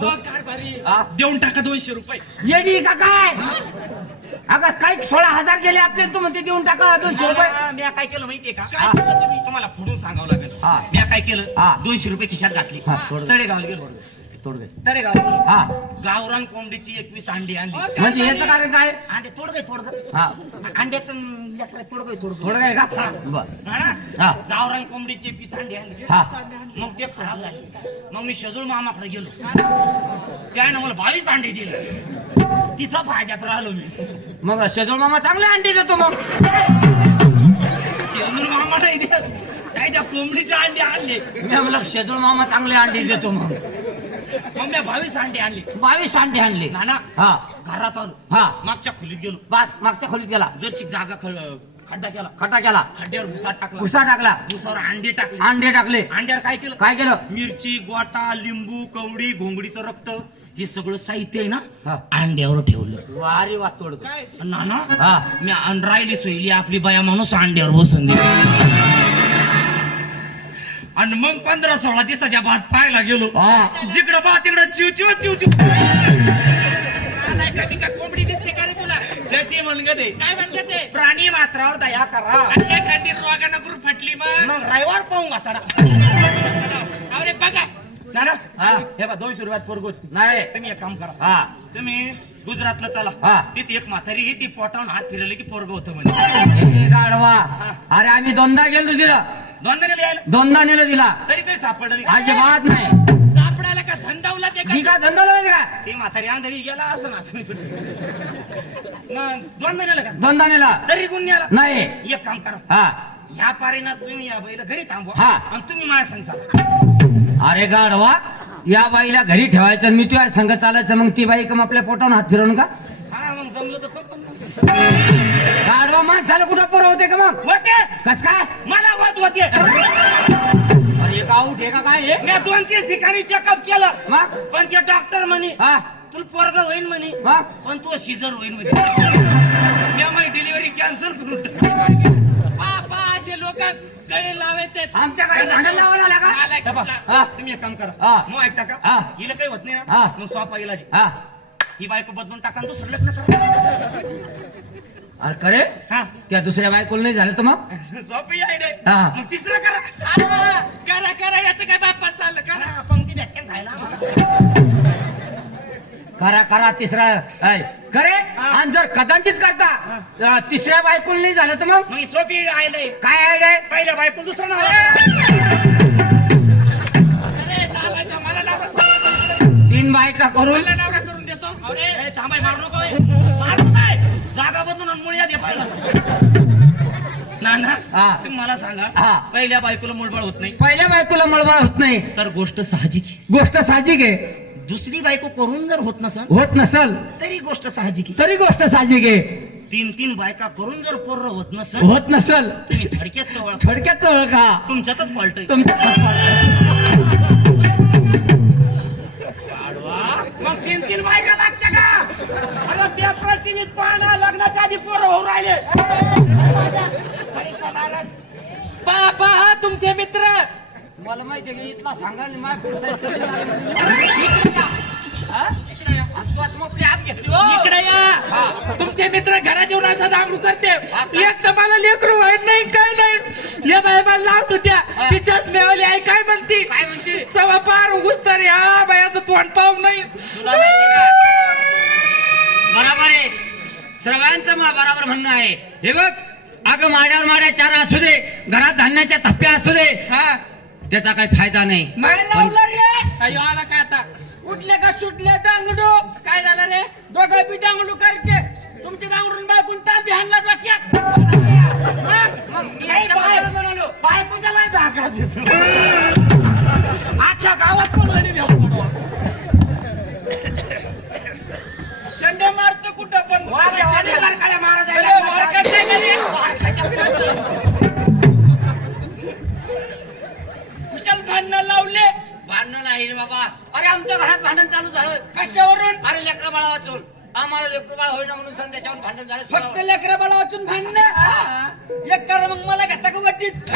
हा? देऊन टाका दोनशे रुपये येडी का काय अगं काही सोळा हजार गेले आपले तू म्हणते देऊन टाका दोनशे रुपये मी काय केलं माहितीये का. काय केलं तुम्ही तुम्हाला फोडून सांगावं लागेल हा. मी काय केलं हा. दोनशे रुपये खिशात घातली हा. तळेगावला गेलो तोड. तळेगावला गेलो हा. गावरान कोंबडीची एकवीस अंडी आणली. म्हणजे याचं कारण काय? अंडे तोड तोड. हा. अंड्याचं लेकरं तोड गय तोड गं. थोडं काय का? बर. हा. ना? हा. गावरान कोंबडीची एकवीस अंडी आणली. हा. मग ते खराब झाले. मग मी शजूळ मामाकडे गेलो. त्यानं मला बावीस अंडे दिले. तिथं फायद्यात राहिलो मी. मग शेजोळ मामा चांगले अंडी देतो मग. शजूळ मामा नाही देत. त्याच्या कोंबडीचे अंडे आणले. मी म्हणलं शेजोळ मामा चांगले अंडी देतो मग. मग मी बावीस अंडे आणले. बावीस अंडी आणले. नाना हा. घरात आलो. हा. मागच्या खोलीत गेलो. बास मागच्या खोलीत गेला. जरशी जागा खड्डा केला. खटा केला. खड्ड्यावर भुसा टाकला. भुसा टाकला. भुसावर अंडे टाकले. अंडे टाकले. अंड्यावर काय केलं? काय केलं? मिरची गोटा लिंबू कवडी घोंगडीचं रक्त हे सगळं साहित्य आहे. ना अंड्यावर ठेवलं. वारी वा तोड नाना हा. मी राहिली सोयली आपली बाया माणूस अंड्यावर बसून दिली आणि मग पंधरा सोळा दिवसाच्या बाद पाहायला गेलो. हा. जिकडं पहा तिकडं चिव चिव चिव चिव. का कोंबडी दिसते का रे तुला? त्याची म्हणग दे काय म्हणते ते प्राणी मात्रावर दया करा. आणि एखादी रोगानं गुरु फटली मग? मग रविवार पाहून घासाडा अरे बघा. नाना हा. हे बा दोनशे रुपयात पोरगोत नाही. तुम्ही एक काम करा. हा. तुम्ही गुजरातला चला. हा. तिथे एक म्हातारी ही ती पोटावून हात फिरवले की पोरग होतं म्हणजे हे अरे आम्ही दोनदा गेलो तिला दोनदा गेले यायला दोनदा नेलं तिला तरी काही सापडलं नाही. अजिबात नाही. सापडायला का धंदावला ते ती का का धंदा लावायचा का? ती म्हातारी आंधळी गेला असं ना. मग दोनदा नेलं का? दोनदा नेला तरी गुण नेला नाही. एक काम करा. हा. ह्या पारीनं तुम्ही या बैल घरी थांबवा हा. आणि तुम्ही माझ्या संग चाला. अरे गाढवा या बाईला घरी ठेवायचं आणि मी तुझ्या संघ चालायचं. मग ती बाई कम आपल्या पोटावून हात फिरवून का हा मग जमलं तर चल गाढवा माणसाला कुठं? पोरं होते का मग? होते. कस काय? मला वाद होते. अरे एक आऊट आहे का काय हे? मी दोन तीन ठिकाणी चेकअप केलं. मग? पण ते डॉक्टर म्हणे हा. तुला पोरग होईन म्हणे मग? पण तो सिजर होईन म्हणे. मी माझी डिलिव्हरी कॅन्सल करून पा पा असे लोक गळे भांडण लावायला आला का? हे? हा. तुम्ही एक काम हा. करा मग ऐकता का? हा. हिला काही होत नाही हा. ना मग स्वतः इलाज. हा. ही बायको बदलून टाका आणि दुसरं लग्न करा. अरे करे? हा. त्या दुसऱ्या बायकोला नाही झालं तर मग? सोपी आयडिया हा. मग तिसरं करा. आ, करा करा याचं काय बापात चाललं? करा. पंक्ती व्याख्यान आम्हाला. करा करा तिसरा ऐ, करे. आणि जर कदाचित करता अं, तिसऱ्या बायकोला नाही झालं तर मग? मग ही सोपी आयडिया काय आयडिया पहिल्या बायको दुसरं नाव नवरा तीन बायका करून मला नवरा करून देतो अरे ए, थांबाय मारू नको ए. मारू काय जागा बदलून आणि मुळ्या दे पहिला ना ना हा. तुम्ही मला सांगा हा. पहिल्या बायकोला मुळबळ होत नाही पहिल्या बायकोला मळबळ होत नाही तर गोष्ट साहजिक आहे. गोष्ट साहजिक आहे दुसरी बायको करून जर होत नसल होत नसल तरी गोष्ट साहजिक आहे. तरी गोष्ट साहजिक आहे तीन तीन बायका करून जर पोरं होत नसल होत नसल तुम्ही थडक्यात थोडक्यात ओळखा तुमच्यातच फॉल्ट आहे तुमच्या तीन तीन बायका लागत्या का? अरे पेपर टीव्हीत पाहणं लग्नाच्या आधी पोरं होऊ राहिले. पा पा हा तुमचे मित्र. मला माहिती आहे. इथला सांगा इकडे या. तुमचे मित्र घरात येऊन असं दांगडू करते. एक तर मला लेकरू वाईट नाही काय या बाय मला लावत होत्या तिच्याच मेवली आई काय म्हणती? काय म्हणते? सवा पार उगुस्तर या बायाचं तोंड पाहून नाही. तुला माहिती का? बरोबर आहे. सर्वांचं मा- बरोबर म्हणणं आहे. हे बघ अगं माड्यावर माड्या चार असू दे घरात धान्याच्या थप्प्या असू दे. हा. त्याचा काही फायदा नाही. नाही लावलं रे. अयो आला काय आता? उठले का सुटले दांगडू? काय झालं रे? दोघं बी दांगडू करते तुमची दांगडून बायकून तांबी हाणला डोक्यात. बायकोच्या गावात कोण म्हणे मी मारतो कुठं पण कुशल भांडणं लावले भांडणं नाही रे बाबा अरे आमच्या घरात भांडण चालू झालं. कशावरून? अरे लेकरा बाळा वाचून आम्हाला लेकरू बाळ होईना म्हणून सण त्याच्यावर भांडण झालं फक्त सुनावर. लेकरा बाळा वाचून भांडणं एक कारण मग मला घेता का वटीत?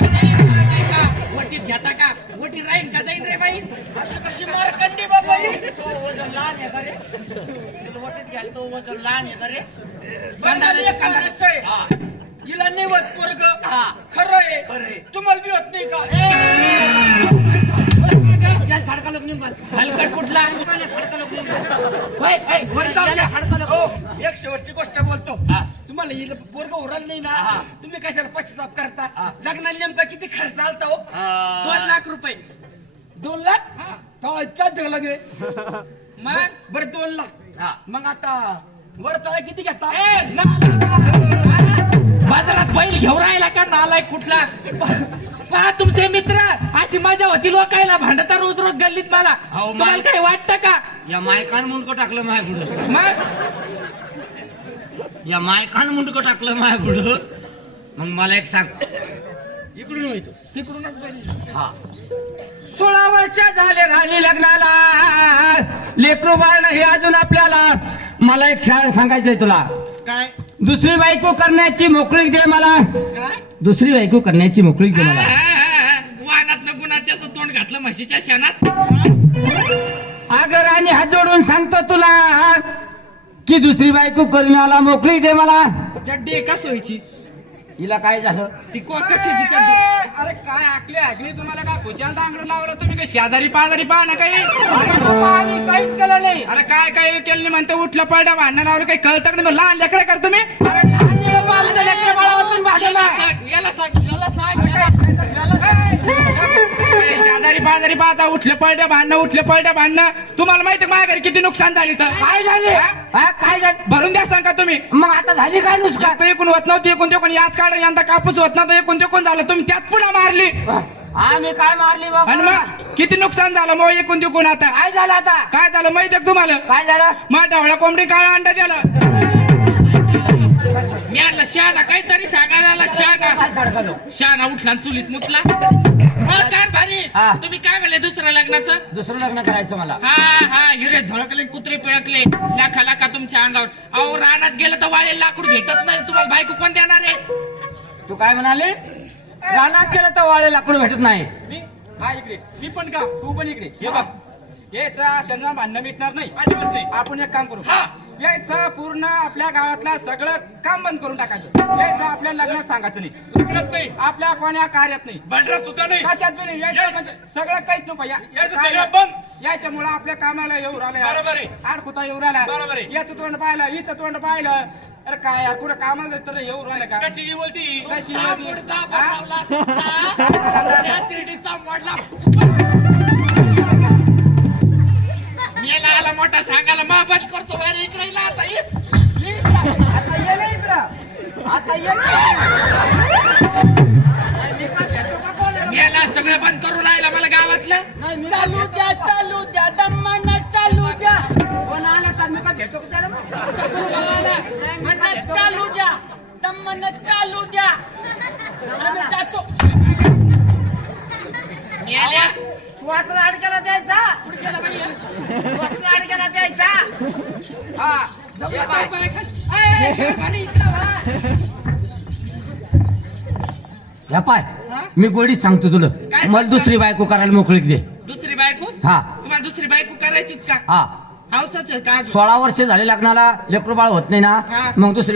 वटीत घेता का? वटीत राहील का जाईन रे बाई? अशी कशी मारकंडी बाबा ही? तो वजन लहान आहे का रे? एकांधारेच आहे. हा. हिला निवत पोरग. हा. खरं आहे. खरं आहे. तुम्हाला बी होत नाही का? या हलकट कुठला? एक शेवटची गोष्ट बोलतो. हा. तुम्हाला हिला पोरग उराल नाही हा. ना तुम्ही कशाला पश्चाताप करता? हा. लग्नाला नेमका किती खर्च आलता हो? हा. दोन लाख रुपये. दोन लाख? तो इतका द्यावं लागे मग? बरं दोन लाख. हा. मग आता वर तळा किती घेता? बाजारात बैल घेऊन राहिला का? नालाय कुठला? पहा तुमचे मित्र अशी मजा होती लोकायला. भांडता रोज रोज गल्लीत मला. अहो, तुम्हाला काही वाटतं का? या मायकान मुंडकं टाकलं माय पुढं. मग? या मायकान मुंडकं टाकलं माय पुढं. मग मला एक सांग. इकडून येतो. तिकडूनच हा. सोळा वर्ष झाले राणी लग्नाला. लेकरू बाळ नाही अजून आपल्याला. मला एक शाळा सांगायचंय तुला. काय? दुसरी बायको करण्याची मोकळीक दे मला. काय? दुसरी बायको करण्याची मोकळीक दे मला. गुन्हा त्याचं तोंड घातलं म्हशीच्या शेणात? अगर आणि हात जोडून सांगतो तुला की दुसरी बायको करण्याला मोकळीक दे मला. चड्डी एका सोयीची. हिला काय झालं? ती को कशाची चड्डी. अरे काय आकली आकली तुम्हाला काय भुजाल दांगड लावलं तुम्ही काय शेजारी पाजारी पाहा काही. काहीच केलं नाही. अरे काय काय केलं नाही म्हणतं उठलं पडलं भांडण लावलं काही कळतं का नाही? तो लहान लेकर कर तुम्ही? सांग शेजारी पाजारी पाहता उठले पडल्या भांडणं उठले पडल्या भांडणं. तुम्हाला माहिती माझ्या घरी किती नुकसान झाली तर काय झाले? हा, काय झालं? भरून द्या सांगा तुम्ही. मग आता झाली काय नुसका? आता एकूण होत नव्हती एकूण ते याच काढ यंदा कापूस होत नव्हतं एकूण ते कोण झालं. तुम्ही त्यात पुन्हा मारली. आम्ही काय मारली बाबा? आणि मग किती नुकसान झालं मग एकूण ते कोण आता? काय झालं आता? काय झालं माहिती आहे का तुम्हाला? काय झालं? मग ढवळा कोंबडी काळा अंडा दिला. मी आणला शहाणा काहीतरी सांगायला शहाणा. शहाणा उठला चुलीत मुतला. हो, काय भारी. हा. तुम्ही काय म्हणले दुसऱ्या लग्नाचं? दुसरं लग्न करायचं मला. हा हा हिरे झळकले कुत्रे पिळकले. लाखा लाखा तुमच्या अंगावर. अहो रानात गेलं तर वाळे लाकूड भेटत नाही. तुम्हाला बायको कोण देणार आहे? तू काय म्हणाले? रानात गेलं तर वाळे लाकूड भेटत नाही. मी? हा इकडे. मी पण का? तू पण इकडे. हे बघ. याचा शरीर भांडणं मिटणार नाही. अजिबात नाही. आपण एक काम करू. यायचं पूर्ण आपल्या गावातलं सगळं काम बंद करून टाकायचं. यायचं आपल्या लग्नात सांगायचं नाही. लग्नात नाही. आपल्या कोण्या कार्यात नाही. भांडणात सुद्धा नाही. कशात बी नाही. यायचं म्हणजे सगळं काहीच नको. या सगळं बंद. याच्यामुळे आपल्या कामाला येऊ राहिलं बरोबर आहे. आडकुता येऊ राहिला? बरोबर आहे. याचं तोंड पाहिलं हिचं तोंड पाहिलं. अरे काय यार कुठं कामाला तर येऊ राहिलं का? कशी बोलती? कशी आला मोठा सांगायला महाबाज करतो अरे इकडे इला आता ये. आता ये ना इकडं. आता ये मेला सगळं बंद करून राहिला मला गावातलं. चालू द्या चालू द्या. दम्माना चालू द्या. कोण आला का? भेटतो का त्याला म्हणा चालू द्या. दम्माना चालू द्या. आम्ही जातो. मेल्या वासला अडक्याला द्यायचा. वासला अडक्याला द्यायचा. हा. या पाय. मी गोडीत सांगतो तुला. मला? दुसरी बायको करायला मोकळीक दे. दुसरी बायको? हा. तुम्हाला दुसरी बायको करायचीच का? हा. आहे का अजून? सोळा वर्ष झाले लग्नाला लेकरू बाळ होत नाही हा. ना मग दुसरी